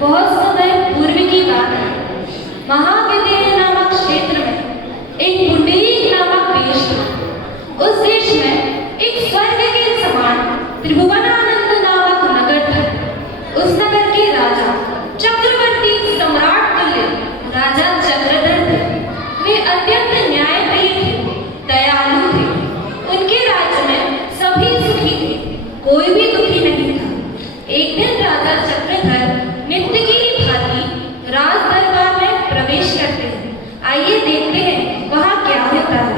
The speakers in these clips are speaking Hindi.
बहुत समय पूर्व की बात है। महाविदेह नामक क्षेत्र में एक पुंडरीक नामक देश था। उस देश में एक स्वर्ग के समान त्रिभुवनानंद नामक नगर था। उस नगर के राजा चक्रवर्ती सम्राट तुल्य राजा चक्रधर थे। वे अत्यंत न्यायप्रिय थे, दयालु थे। उनके राज्य में सभी सुखी थे, कोई भी दुखी नहीं था। एक दिन राजा चक्रधर नित्य की भांति राज दरबार में प्रवेश करते हैं। आइए देखते हैं वहां क्या होता है।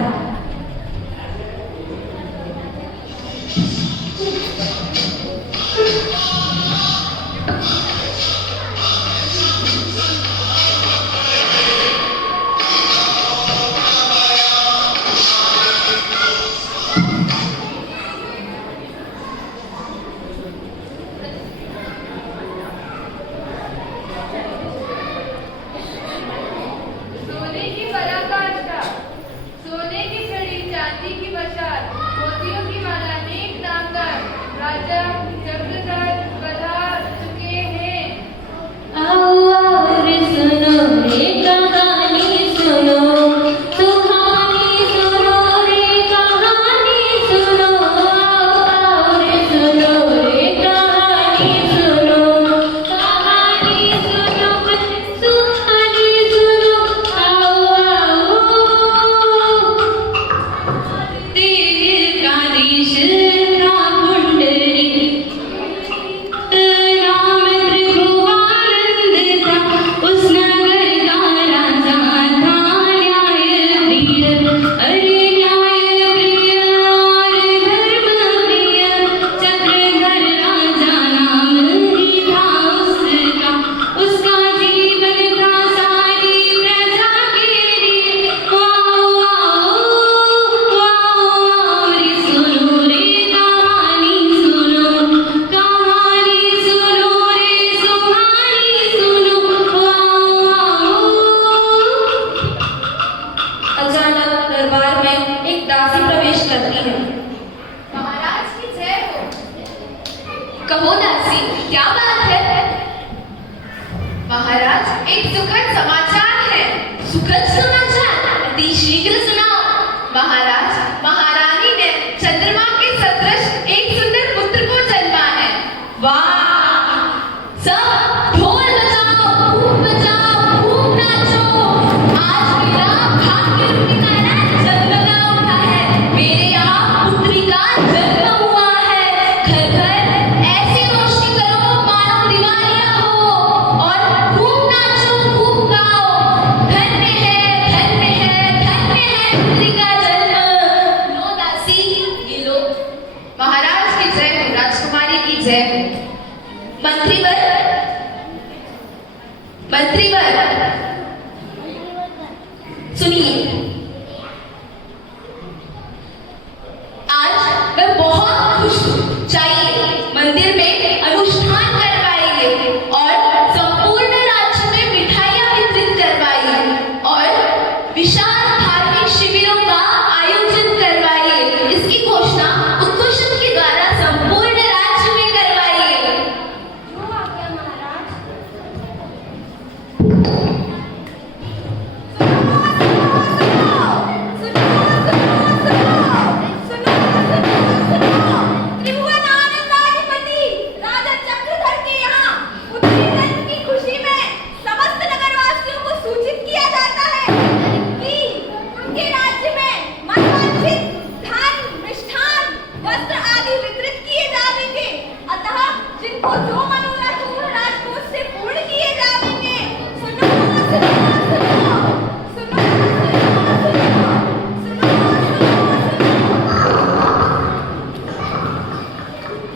कहो दासी, क्या बात है? महाराज, एक सुखद समाचार है। सुखद समाचार? अति शीघ्र सुनाओ। महाराज, महारानी ने चंद्रमा के सदृश एक सुंदर पुत्र को जन्मा है। वाह! सब ढोल बजाओ, खूब नाचो। आज मेरा भाग्य जगमगा उठा है। मेरे यहाँ पुत्री का जन्म हुआ है। घर घर ऐसी रोशनी करो मानो दिवालियां हो, और खूब नाचो, खूब गाओ। धन्य है पुत्री का जन्म। लो दासी, ये लो। महाराज की जय हो, राजकुमारी की जय हो। मंत्रीवर सुनिए, आज मैं बहुत खुश हूँ। चाहिए मंदिर में अनुष्ठान करवाइए और संपूर्ण राज्य में मिठाइयां वितरित करवाइए और विशाल धार्मिक शिविरों का आयोजन करवाइए। इसकी घोषणा उद्घोषक के द्वारा संपूर्ण राज्य में करवाइए। जो आ गया महाराज।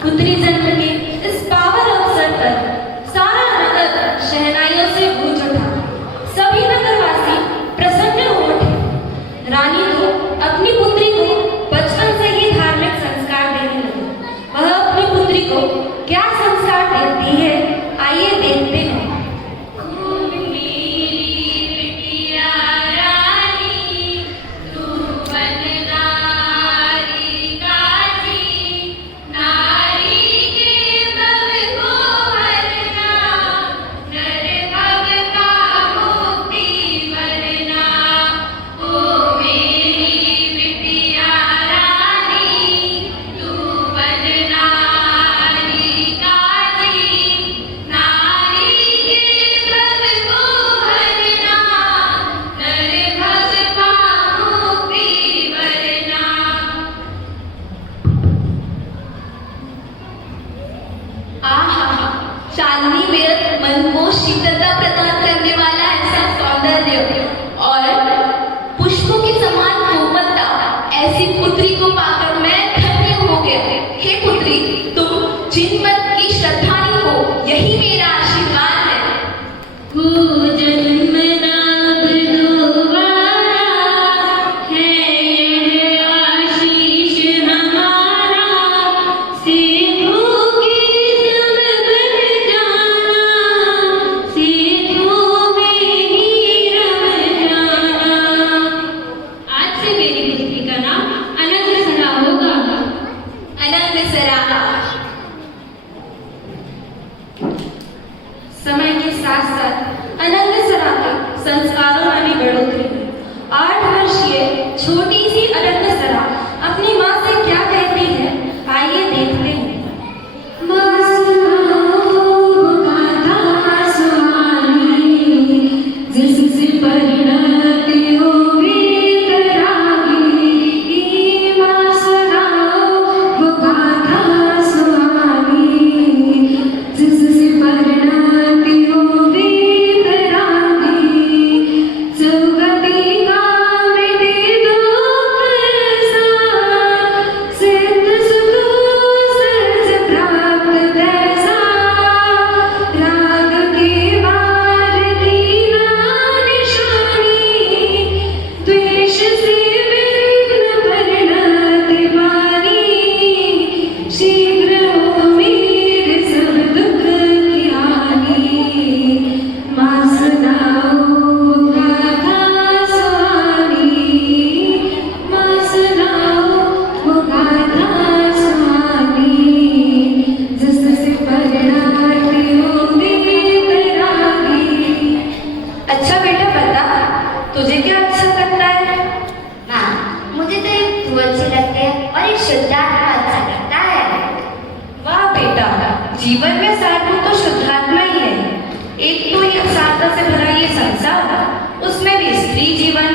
पुत्री जन्म के इस पावन अवसर पर सारा नगर शहनाइयों से गूंज उठा। सभी नगरवासी प्रसन्न हो उठे। रानी तो अपनी पुत्री को बचपन से ही धार्मिक संस्कार देने लगी। वह अपनी पुत्री को क्या संस्कार देती है, आइए देखते हैं। नारी के भव को हरना, चांदनी में मन को शीतलता प्रदान करने वाला ऐसा सौंदर्य और पुष्पों की समान कोमलता, ऐसी पुत्री को पाकर मैं धन्य हो गया। हे पुत्री, तुम जिन मत की श्रद्धालु हो, यही मेरा आशीर्वाद है। समय के साथ साथ अनंगसरा के संस्कारों में भी बढ़ोतरी हुई। 8 वर्षीय छोटी सी अनंगसरा अपनी माँ से क्या कहती है, आइए देखते हैं। जिससे परिणति हो जीवन में साधु तो शुद्धात्मा ही है। एक तो ये साधना से भरा ये संसार, उसमें भी स्त्री जीवन,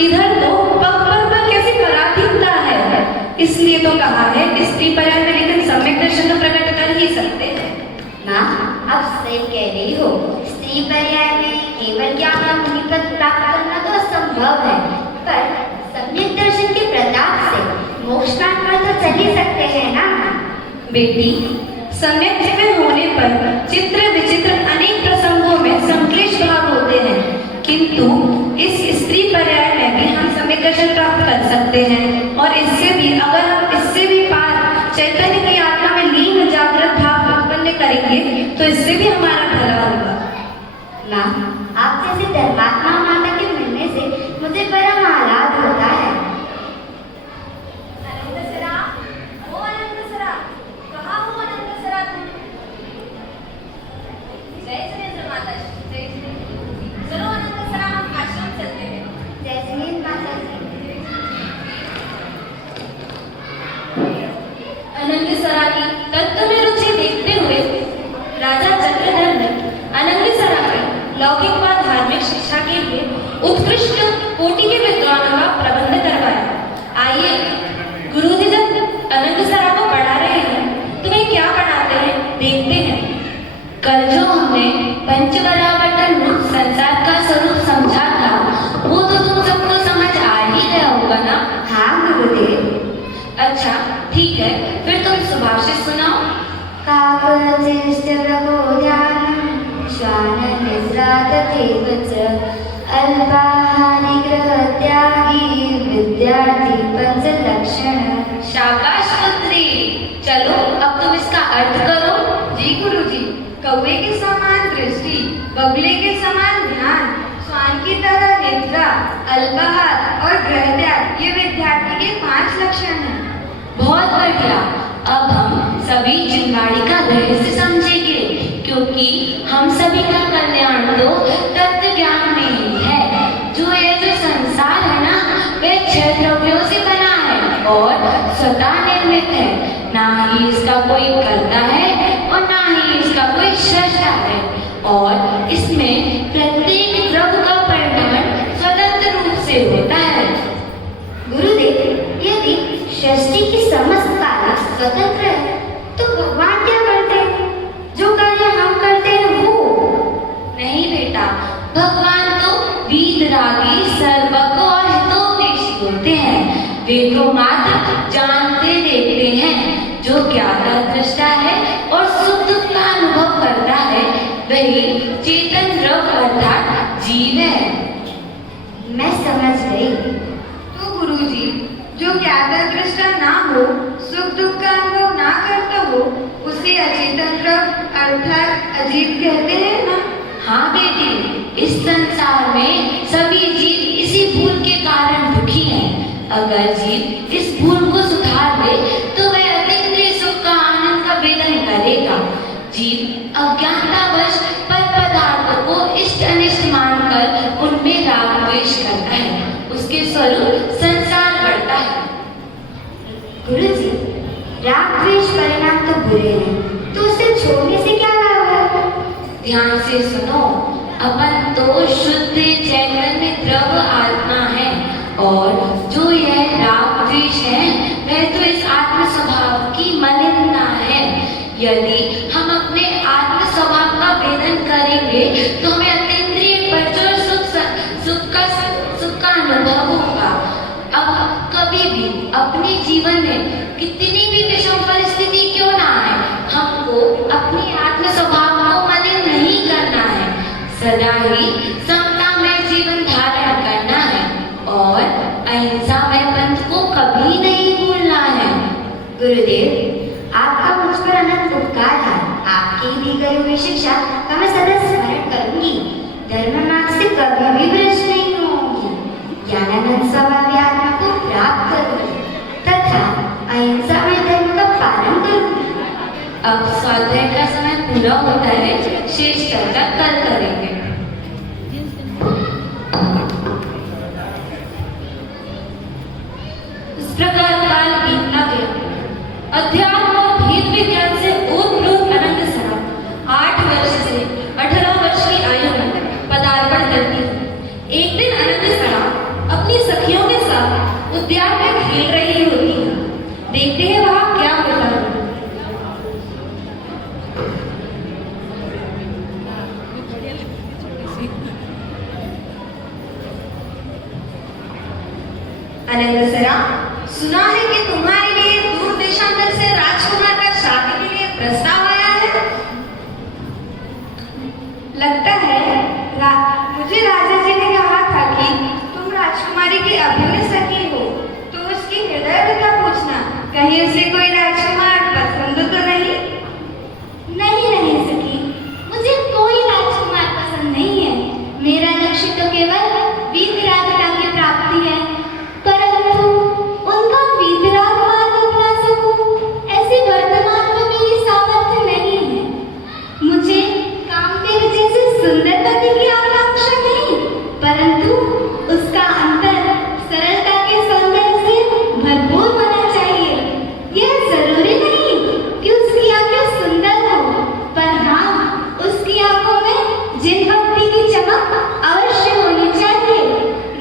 इधर तो पग पर कैसी पराधीनता है। इसलिए तो कहा है कि स्त्री पर्याय में लेकिन सम्यक दर्शन तो प्रकट कर ही सकते हैं। माँ, आप सही कह रही हो। स्त्री पर्याय में केवल ज्ञान और मुनिपद प्राप्त करना तो असंभव है, पर सम्यक दर्शन के प्रताप से मोक्ष मार्ग पर तो चल ही सकते हैं ना। बेटी, सम्यक जीवन होने पर चित्र विचित्र अनेक प्रसंगों में संक्लेश भाव होते हैं, किंतु इस स्त्री पर्याय में भी हम सम्यक दर्शन प्राप्त कर सकते हैं। और इससे भी अगर हम इससे भी पार चैतन्य की आत्मा में लीन जागृत भाव उत्पन्न करेंगे तो इससे भी हमारा भला होगा। माँ, आप जैसे धर्मात्मा माता के मिलने से मुझे बड़ा आह्लाद होता है। अनंगसरा की तत्व में रुचि देखते हुए राजा चक्रधर ने अनंगसरा में लौकिक व धार्मिक शिक्षा के लिए उत्कृष्ट कोटि के विद्वानों का प्रबंध करवाया। आइए गुरुजी, जब अनंगसरा को पढ़ा रहे हैं तो वे क्या पढ़ाते हैं देखते हैं। कल जो हमने पंचवरावटन संसार का स्वरूप समझा था, वो तो तुम सबको समझ आ ही गया होगा ना? हाँ गुरुदेव। अच्छा ठीक है, फिर तुम सुभाषित सुनाओ। विद्यार्थी पंचलक्षण। शाबाश पुत्री, चलो अब तुम इसका अर्थ करो। जी गुरुजी। कौवे के समान दृष्टि, बगुले के समान ध्यान, स्वान की तरह निद्रा, अल्पाहार और ग्रह त्याग, ये विद्यार्थी के 5 लक्षण हैं। बहुत बढ़िया। अब हम सभी जिनवाड़ी का रहस्य समझेंगे, क्योंकि हम सभी का कल्याण तो तत्व ज्ञान में ही है। जो ये जो संसार है ना, वह 6 द्रव्यों से बना है और स्वतः निर्मित है। ना ही इसका कोई करता है और ना ही इसका कोई सृष्टा है, और इसमें प्रत्येक द्रव्य का परिणाम स्वतंत्र रूप से होता है। गुरुदेव, यदि सृष्टि की समस्त कार्य स्वतंत्र है तो भगवान क्या करते हैं? जो कार्य हम जीव कहते हैं ना? हाँ बेटी, इस संसार में सभी जीव इसी भूल के कारण दुखी हैं। अगर जीव इस भूल को सुधार ले तो वह अतीन्द्रिय सुख का आनंद का वेदन करेगा। जीव अज्ञानतावश पर पदार्थों को इष्ट अनिष्ट मानकर उनमें राग द्वेष करता है। उसके स्वरूप संसार बढ़ता है। गुरुजी, राग द्वेष परिणाम तो बुरे हैं, तो उसे छोड़ने से क्या लाभ है? ध्यान से सुनो, अपन तो शुद्ध चैतन्य द्रव आत्मा है और जो यह राग द्वेष है वह तो इस आत्म स्वभाव की मलिनता है। यदि हम अपने आत्म स्वभाव का वेदन करेंगे तो हमें अतीन्द्रिय प्रचुर सुख का अनुभव होगा। अब कभी भी अपने जीवन में कितनी भी विषम परिस्थिति क्यों ना आए, हमको अपने आत्म स्वभाव को मलिन नहीं करना है। सदा ही समता में जीवन धारण करना है और अहिंसा में पंथ को कभी नहीं भूलना है। गुरुदेव, आपका मुझ पर अनंत उपकार है। आपकी दी गई हुई शिक्षा का मैं सदा स्मरण करूंगी। धर्म मार्ग से कभी भी भ्रष्ट नहीं होंगी। ज्ञानानंद स्वभाव आत्मा को प्राप्त करूंगी तथा अहिंसा में धर्म का पालन करूंगी। अब स्वाध्याय का समय पूरा होता है, शेष चर्चा कल करेंगे। इस प्रकार काल बीतता गया। अध्यात्म और भेद विज्ञान से ओतप्रोत अनंत सरा 8 वर्ष से 18 वर्ष की आयु में पदार्पण करती थी। एक दिन अनंत सरा अपनी सखियों के साथ उद्यान में खेल रही होती है। देखते हैं वहां क्या होता है। अनंगसरा, सुना है कि तुम्हारे लिए दूर देशांतर से राजकुमार का शादी के लिए प्रस्ताव आया है। लगता है मुझे राजा जी ने कहा था कि तुम राजकुमारी की अभिन्न सखी हो, तो उसकी हृदय व्यथा पूछना, कहीं उसे कोई राजकुमार पसंद तो नहीं? नहीं सखी, मुझे कोई राजकुमार पसंद नहीं है। मेरा लक्ष्य तो केवल वीतरागिता की प्राप्ति है, परंतु उनका वीतराग मार्ग अपना सकूं ऐसी वर्तमान में मेरी सामर्थ्य नहीं है। मुझे कामदेव जैसे सुंदर पति की आकांक्षा नहीं, परंतु उसका अंतर सरलता के सौंदर्य से भरपूर होना चाहिए। यह जरूरी नहीं कि उसकी आंखें सुंदर हो, पर हाँ, उसकी आंखों में जिन भक्ति की चमक अवश्य होनी चाहिए।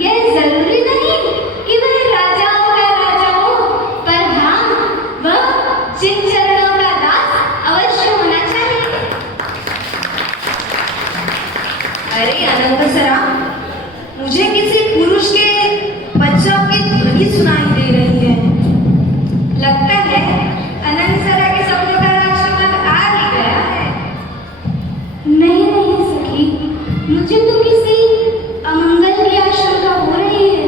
यह जरूरी नहीं कि वह राजाओं का राजा हो, पर हाँ, वह जिन चरणों का दास अवश्य होना चाहिए। अरे अनंगसरा, मुझे किसी पुरुष के बच्चों की ध्वनि सुनाई दे रही है। लगता है अनंगसरा के सपनों का राजकुमार आ ही गया है। नहीं सखी, मुझे तो किसी अमंगल की आशंका हो रही है।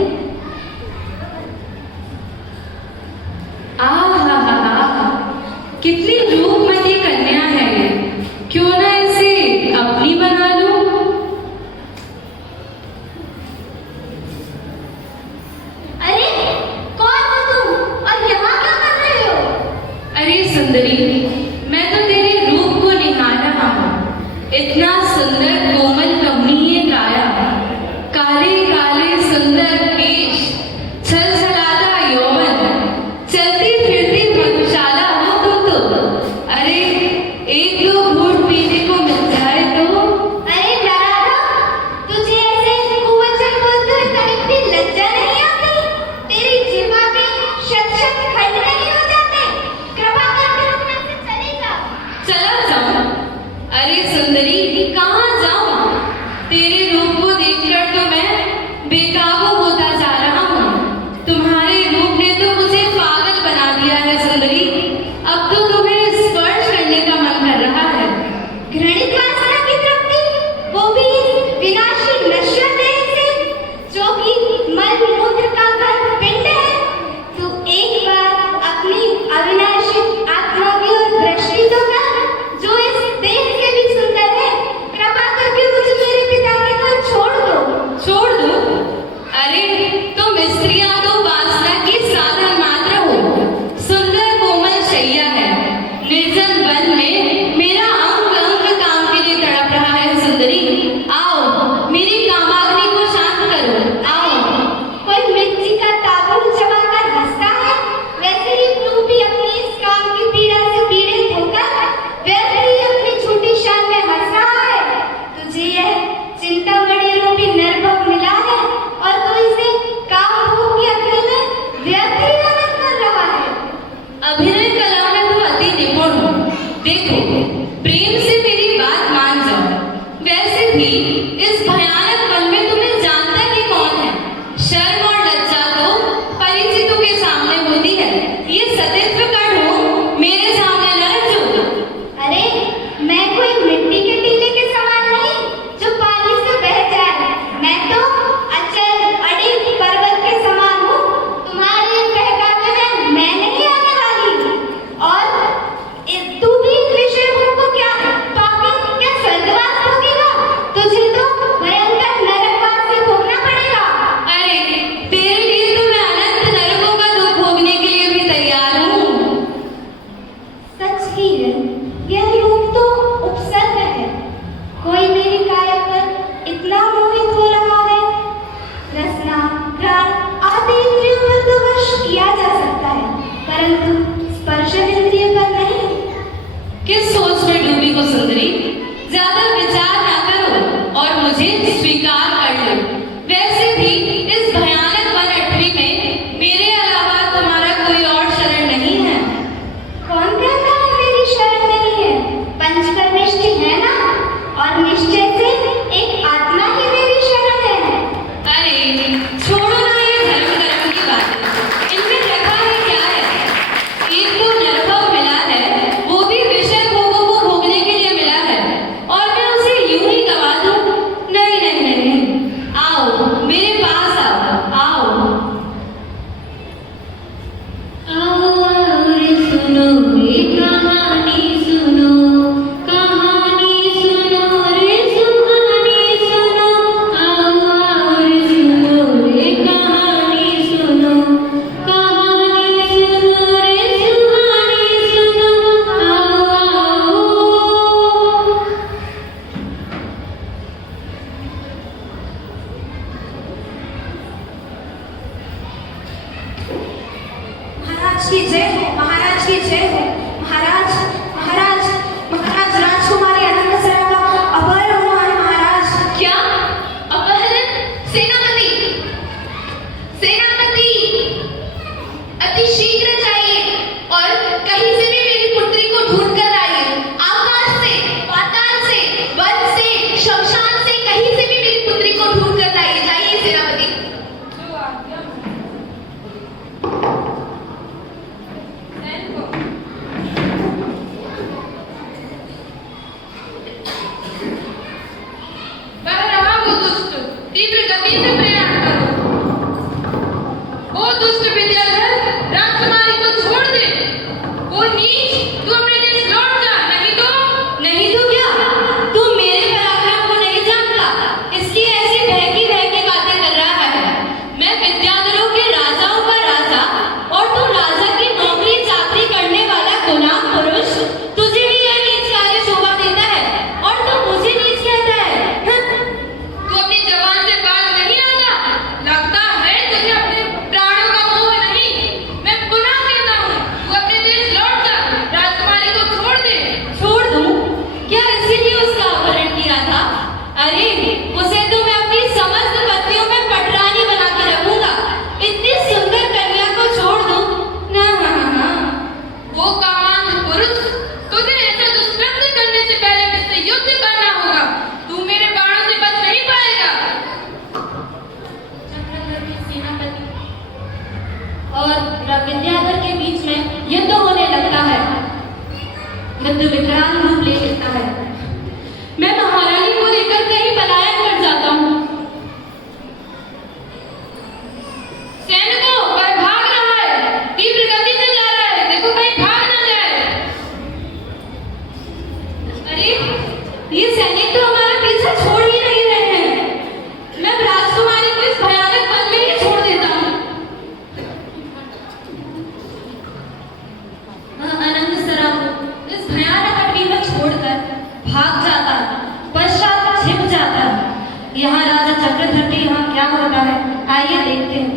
कितनी रूपमती कन्या है ये, क्यों ना इसे अपनी बना लूं। अरे कौन हो तुम और यहाँ क्या कर रहे हो? अरे सुंदरी, मैं तो तेरे रूप को निहार रहा हूँ। इतना सुंदर कोमल कमनीय काया, काले काले सुंदर केश, छलछलाता यौवन, चलती फिरती मधुशाला हो तुम तो। अरे एक दो घूंट पीने को मिल जाए तो। अरे डराधा, तुझे ऐसे कुवचन बोलते हुए कभी भी लज्जा नहीं आती? तेरी जिह्वा के शत खंड नहीं हो जाते? कृपा करके अपने से चले जाओ। चला जाऊं? अरे सुंदरी, कहाँ जाऊं? तेरे रूप को देखकर तो मैं बेकाबू होता जा रहा हूँ। तुम्हारे रूप ने तो मुझे पागल बना दिया है सुंदरी। अब तो तुम्हें स्पर्श करने का मन कर रहा है। घृणित वासना की तृप्ति, वो भी विनाशी नश्वर देह से, जो कि मल मूत्र का गर्भ पिंड है। तू एक बार अपनी अविनाशी आत्मा की ओर दृष्टि तो कर, जो इस देह से भी सुंदर और निश्चय से एक आत्मा ही मेरी शरण है। अरे छोड़ो ना ये धर्म की बातें, इनमें रखा है क्या है? एक तो अनुभव मिला है, वो भी विषय भोगों को भोगने के लिए मिला है, और मैं उसे यूं ही गवा दूं? नहीं नहीं नहीं नहीं, आओ मेरे पास आओ, आओ आओ और सुनो रे कहानी सुनो, कहानी सुनो रे सुहानी सुनो, आओ और सुनो रे कहानी सुनो, कहानी सुनो रे सुहानी सुनो, आओ आओ। महाराज की जय हो, महाराज की जय हो। महाराज महाराज महाराज, राजकुमारी अनंतसरा का अपहरण हुआ है महाराज। क्या अपहरण? सेनापति, सेनापति, अति शीघ्र जाइए और कहीं से भी मेरी पुत्री को ढूंढ कर लाइए। आकाश से, पाताल से, वन से, शमशान से, कहीं से भी मेरी पुत्री को ढूंढ कर लाइए। जाइए सेनापति। वह रहा वो दुष्ट, तीव्र गति से प्रयाण करो। वो दुष्ट विद्याधर राजकुमारी को छोड़ दे। वो नीच, तू अपने देश लौट जा, नहीं तो क्या तू मेरे पराक्रम को नहीं जानता, इसलिए ऐसी बहकी बहकी बातें कर रहा है? मैं विद्याधरों के राजाओं का राजा, और तू राजा की नौकरी चाकरी करने वाला गुलाम पुरुष। तुझे भी यह नीच कार्य शोभा देता है, और तू मुझे नीच कहता है? तू अपनी जबान से बाज नहीं आता। लगता है तुझे अपने प्राणों का मोह नहीं। मैं पुनः कहता हूँ, तू अपने देश लौट जा, राजकुमारी को छोड़ दे। छोड़ दूं? क्या इसीलिए उसका अपहरण किया था? अरे उसे तो मैं अपनी समस्त पत्नियों में पटरानी बना के रखूंगा। इतनी सुंदर कन्या को छोड़ दूं? ना ना ना। वो कामांध पुरुष, तुझे ऐसा दुष्कृत्य करने से पहले मुझसे युद्ध करना होगा। तू मेरे बाणों से बच नहीं पाएगा। चक्रधर सेनापति और विद्याधर के बीच में युद्ध होने लगता है। युद्ध विकराल रूप ले लेता है। मैं महारानी को लेकर कहीं पलायन कर जाता हूँ। सैनिकों, वह भाग रहा है, तीव्र गति से जा रहा है, देखो कहीं भाग न जाए। अरे ये सैनिक तो हमारा पीछा छोड़ ही नहीं रहे हैं। मैं राजकुमारी को इस भयानक वन में ही छोड़ देता हूँ। अनंतसरा को इस भयानक अग्नि में छोड़कर भाग जाता है, पश्चात छिप जाता है। यहाँ राजा चक्रधर के यहाँ क्या होता है, आइए देखते हैं।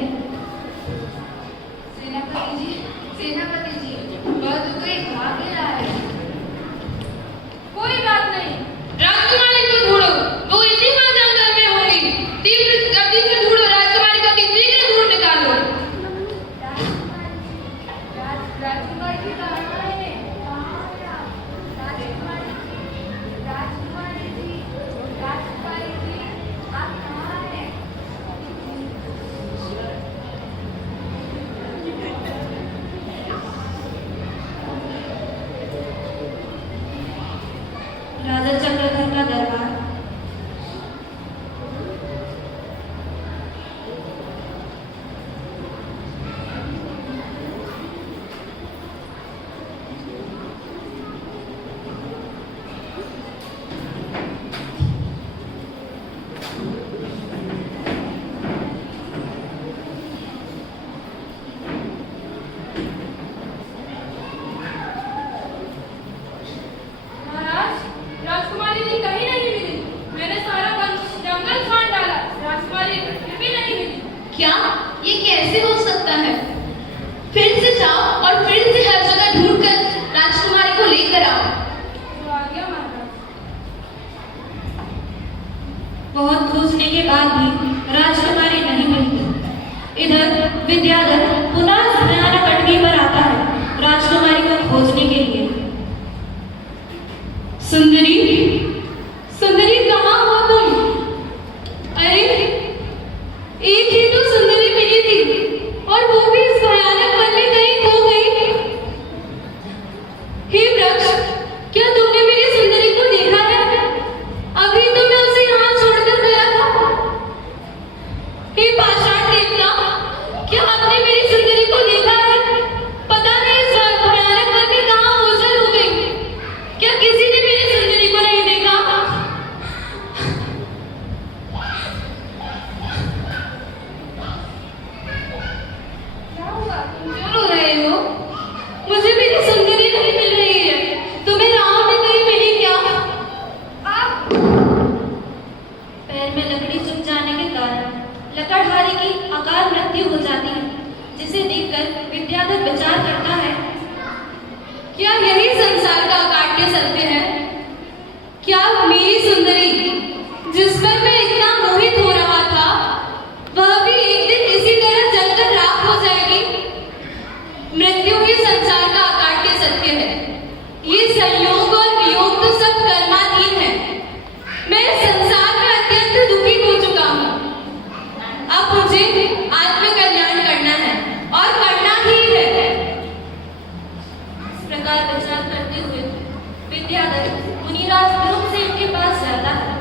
सेनापति जी, वह तो कोई भाग गया है। कोई बात नहीं, राजकुमारी को ढूंढो, वो इसी मां जंगल में होगी। तीव्र गति से ढूंढो, राजकुमारी को अति शीघ्र ढूंढ निकालो। राजकुमारी जी कहाँ है? राजकुमारी जी, आप कहाँ हैं? राजा चक्रधर का दरबार। महाराज, राजकुमारी जी कहीं नहीं मिली। मैंने सारा जंगल छान डाला, राजकुमारी फिर भी नहीं मिली। क्या ये कैसे हो सकता है? फिर से जाओ और फिर से हर जगह ढूंढकर राजकुमारी को लेकर आओ। तो आ गया महाराज। बहुत खोजने के बाद भी राजकुमारी नहीं मिली। इधर विद्याधर पुनः भयानक अटकी पर आता है राजकुमारी को खोजने के लिए। सुंदरी, सुंदरी जिसे देखकर विद्याधर विचार करता है, क्या यही संसार का अकाट्य सत्य है? क्या मेरी सुंदरी जिस पर मैं इतना मोहित हो रहा था, वह भी एक दिन इसी तरह जलकर राख हो जाएगी? मृत्यु ही संसार का अकाट्य सत्य है। ये संयोग और वियोग तो सब कर्माधीन है। मैं संसार में अत्यंत दुखी हो चुका हूँ। अब मुझे आत्मकल्याण करना है और करना ही है। इस प्रकार विचार करते हुए विद्याधर मुनिराज ध्रुवसेन के पास जाता है।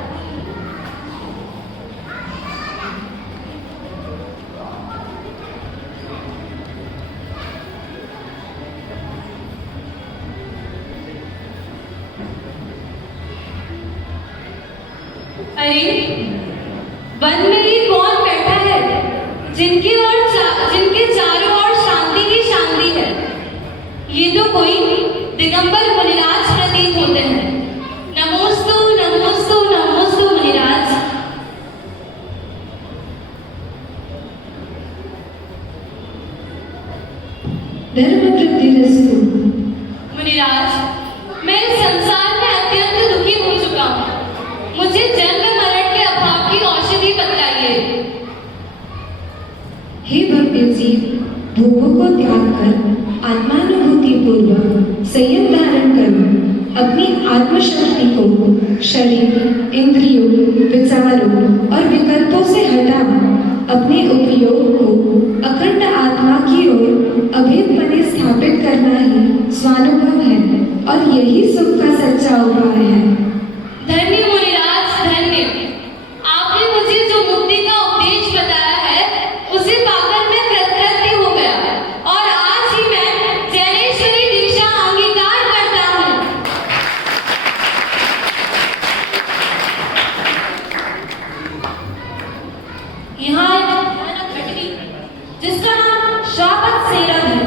अरे, वन में ये कौन बैठा है जिनके चारों ओर शांति ही शांति है? ये तो कोई दिगंबर मुनिराज प्रतीत होते हैं। नमोस्तु नमोस्तु नमोस्तु मुनिराज। धर्मवृद्धिरस्तु। मुनिराज, मैं इस संसार में अत्यंत दुखी हो चुका हूँ। मुझे जन्म मरण के अभाव की औषधि बतलाइए। हे भव्यजीव, भोगों को त्याग कर आत्मानुभूति पूर्वक संयम धारण करो। अपनी आत्मशक्ति को शरीर, इंद्रियों, विचारों और विकल्पों से हटाओ। अपने उपयोग को अखंड आत्मा की ओर अभेदपने स्थापित करना ही स्वानुभव है और यही सुख का सच्चा उपाय है। धन्य मुनिराज, धन्य। आपने मुझे जो मुक्ति का उपदेश बताया है, उसे पाकर मैं कृतकृत्य हो गया और आज ही मैं जैनेश्वरी दीक्षा अंगीकार करता हूँ। यहाँ एक भयानक घटनी जिसका नाम शापत सेरा है।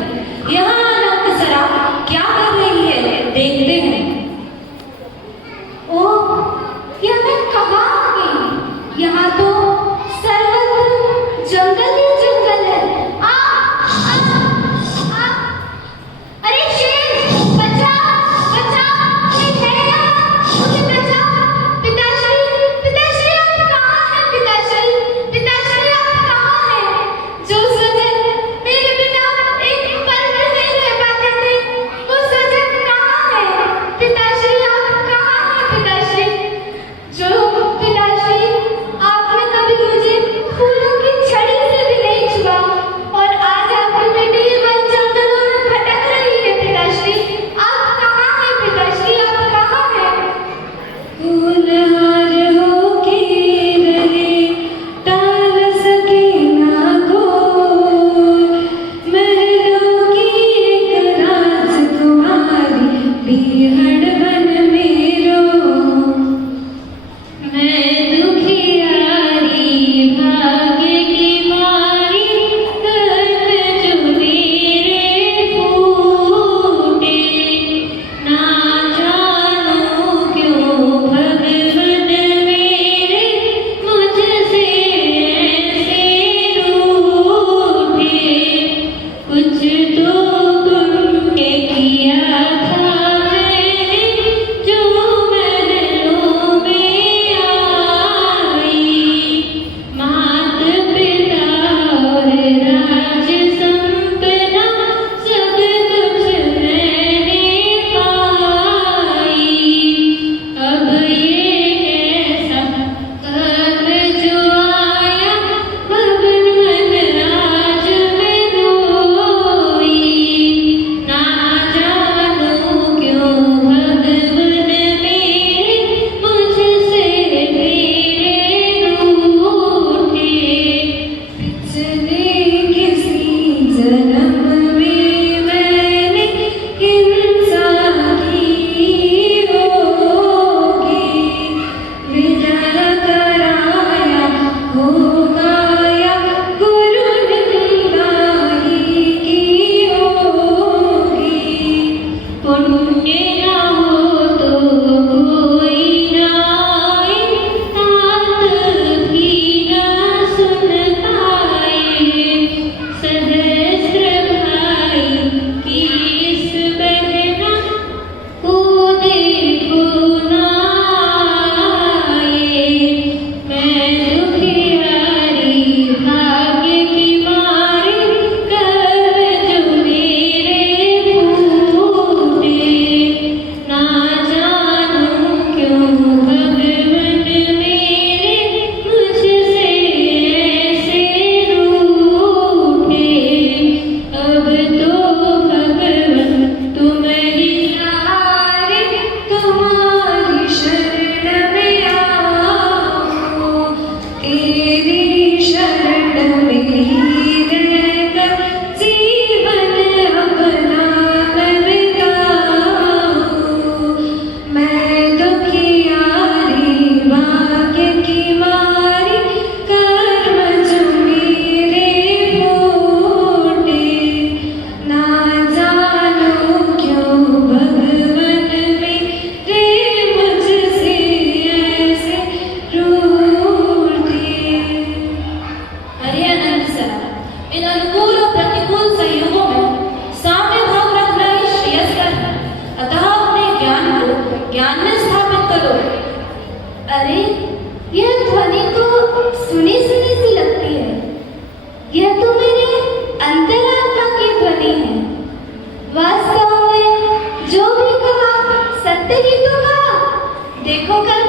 यहाँ आनंद जरा क्या कर रही है देखते हैं। ओह,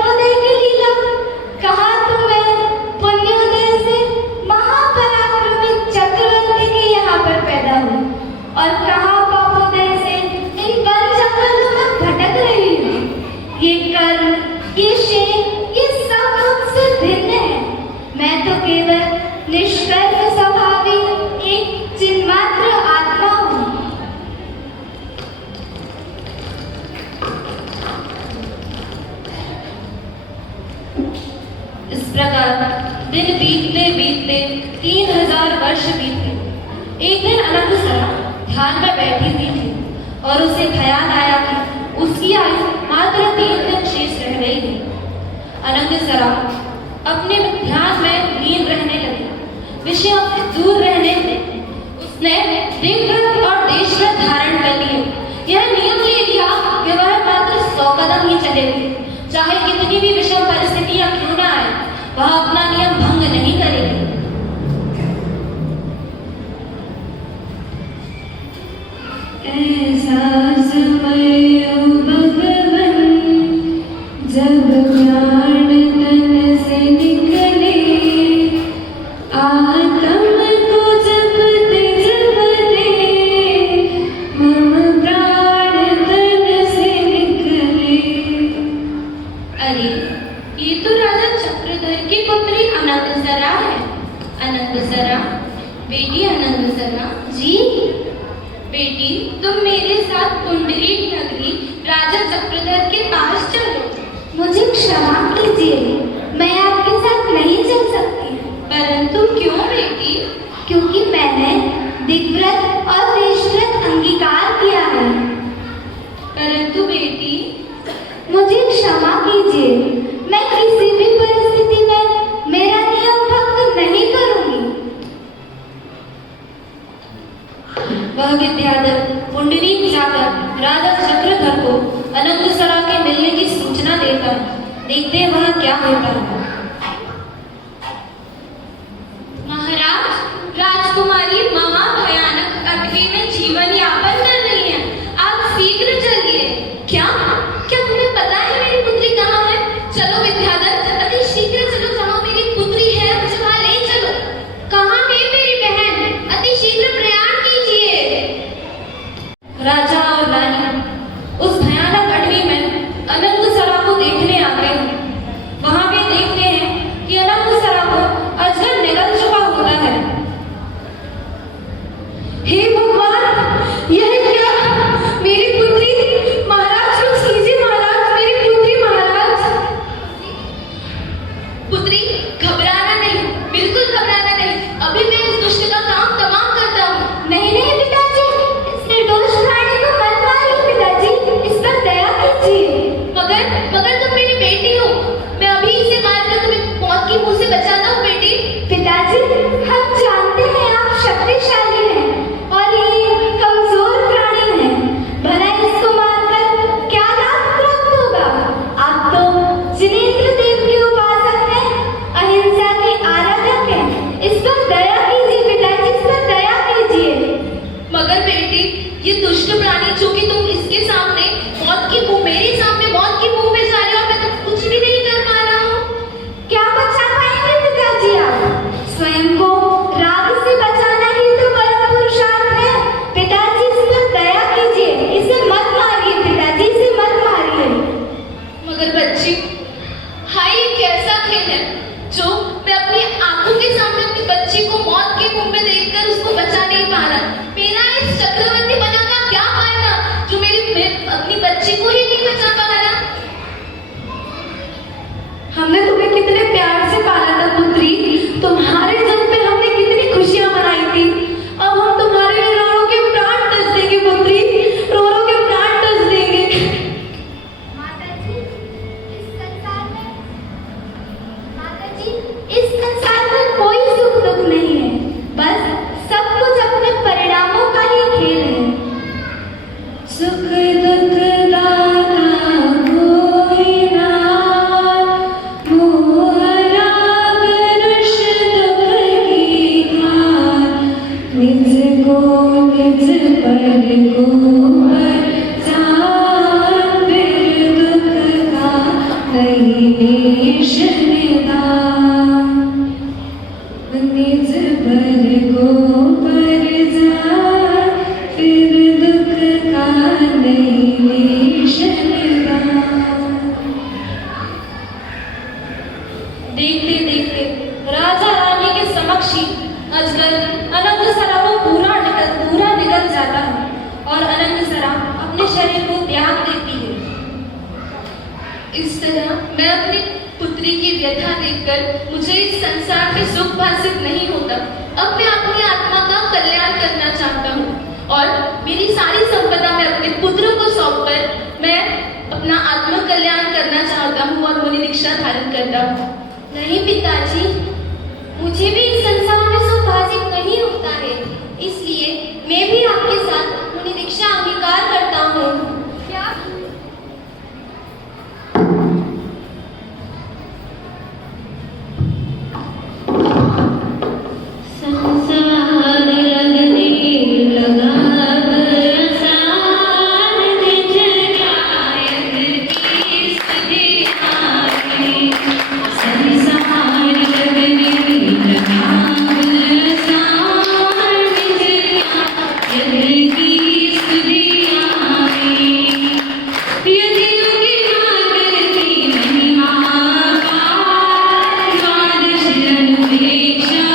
पुण्योदय की लीला, कहा तो मैं पुण्योदय से महापराक्रमी चक्रवर्ती के यहाँ पर पैदा हुई और कहा पापोदय से इन वन जंगलों में भटक रही हूँ। ये कर्म, ये शेर, ये सब मुझसे भिन्न है। मैं तो केवल निष्कर्म स्वभावी एक चिन्मात्र आत्मा हूँ। इस प्रकार दिन बीतते बीतते 3000 वर्ष बीते। एक दिन अनंतसरा ध्यान में बैठी हुई थी और उसे ख्याल आया कि उसकी आयु मात्र 3 दिन शेष रह गई थी। अनंतसरा अपने ध्यान में लीन रहने लगी। विषयों से दूर रहने उसने देवव्रत और देशव्रत धारण कर लिए। यह नियम ले लिया कि वह मात्र 100 कदम ही चलेगी, चाहे कितनी भी विषम परिस्थितियां क्यों न आए, वह अपना नियम भंग नहीं करेगी। ऐसा समय ओ भगवन, जब प्राण तन से निकले, आत्म को जपते जपते मम प्राण तन से निकले। अरे, ये तो राजा चक्रधर की पुत्री अनंतसरा है। अनंतसरा, बेटी अनंतसरा जी, बेटी तुम मेरे साथ पुंडरीक नगरी राजा चक्रधर के पास चलो। मुझे क्षमा कीजिए, मैं आपके साथ नहीं चल सकती। परंतु क्यों बेटी? क्योंकि मैंने दिग्व्रत और देशव्रत अंगीकार किया है। परंतु बेटी, मुझे क्षमा कीजिए, मैं किसी भी परिस्थिति में मेरा नियम भंग नहीं करूंगी। वह विद्याधर पुंडरीक जाकर राजा चक्रधर को अनंतसरा के मिलने की सूचना देता है। देखते हैं वह क्या होता है। महाराज, राजकुमारी महाभयानक अटवी में जीवन यापन कर रही है। आप शीघ्र चलिए। क्या क्या तुम्हें पता है मेरी पुत्री कहाँ है? चलो विद्याधर, अति शीघ्र चलो, जहाँ मेरी पुत्री है मुझे वहाँ ले चलो। कहाँ है मेरी बहन? अति शीघ्र प्रयाण कीजिए। राजा और रानी उस भयानक अटवी में अनंतसरा को देखने आते हैं। वहां वे देखते हैं कि अनंतसरा को अजगर निगल चुका होता है। हे भगवान, यह क्या? मेरी पुत्री! महाराज कुछ कीजिए महाराज, मेरी पुत्री महाराज! पुत्री, घबराना नहीं, बिल्कुल घबराना नहीं। अभी मैं इस दुष्ट का काम तमाम करता हूँ। नहीं नहीं पिताजी, इस निर्दोष प्राणी को मत मारिए पिताजी, इस पर दया कीजिए। मगर तुम मेरी बेटी हो। मैं अभी इसे मारकर तुम्हें मौत की मुंह से बचाता हूँ बेटी। पिताजी, हम जानते हैं आप शक्तिशाली हैं और ये कमजोर प्राणी है। भला इसको मारकर क्या लाभ प्राप्त होगा? आप तो जिनेंद्र देव के उपासक हैं, अहिंसा के आराधक हैं। इस पर दया कीजिए पिताजी, इस पर दया कीजिए। मगर बेटी, ये दुष्ट प्राणी जो कि तुम इसके सामने मेरे सामने मौत की मुंह में जा रहे हो और मैं तो कुछ भी नहीं कर पा रहा हूँ। क्या बचा पाएंगे पिताजी आप? स्वयं को राग से बचाना ही तो परम पुरुषार्थ है। पिताजी, इस पर दया कीजिए, इसे मत मारिए पिताजी, इसे मत मारिए। मगर बच्ची, हाय ये कैसा खेल है जो मैं अपनी आंखों के सामने अपनी बच्ची को मौत के मुंह में देखकर उसको बचा नहीं पा रहा। मेरा इस चक्रवर्ती बना का क्या फायदा जो अपनी बच्ची को ही नहीं बचा पा रहा। हमने तुम्हें कितने प्यार से पाला था पुत्री, तुम्हारे जन्म पे हमने कितनी खुशियां मनाई थी। अब हम तुम्हारे लिए रो रो के प्राण तज देंगे पुत्री, रो रो के प्राण तज देंगे। माताजी, इस संसार में कोई सुख दुख नहीं है, बस सब कुछ अपने परिणामों का ही खेल है। सुख दुख दाता कोई ना, निज पर को पर जा फिर दुख का नहीं शनिवार। देखते देखते राजा रानी के समक्ष ही अजगर अनंतसरा को पूरा निगल जाता है और अनंतसरा अपने शरीर को त्याग देती है। इस तरह मैं अपनी पुत्री की व्यथा देखकर मुझे इस संसार में सुख भासित नहीं होता। अब मैं अपनी आत्मा का कल्याण करना चाहता हूँ और मेरी सारी संपदा मैं अपने पुत्र को सौंपकर मैं अपना आत्म कल्याण करना चाहता हूँ और मुनि दीक्षा धारण करता हूँ। नहीं पिताजी, मुझे भी इस संसार में सुख भासित नहीं होता है, इसलिए मैं भी आपके साथ मुनि दीक्षा अंगीकार करता हूँ। क्या संसार लगने लगा बरसात निज गायक की सदी आई। संसार लगने लगा बरसात निज गायक की सदी आई। यदि योगी नागर की महिमा पार द्वादश अनुपेक्षा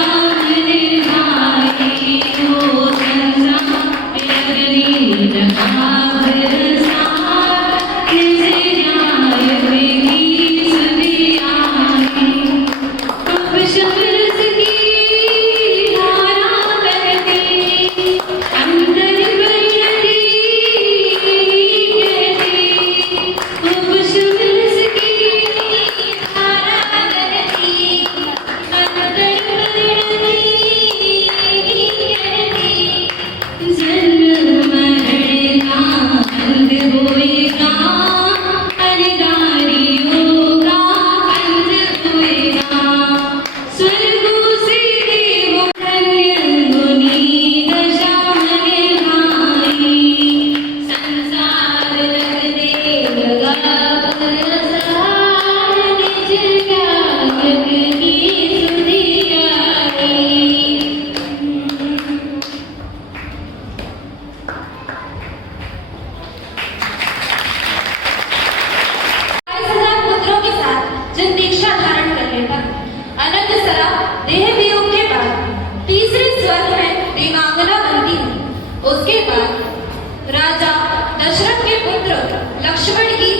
उसके बाद राजा दशरथ के पुत्र लक्ष्मण की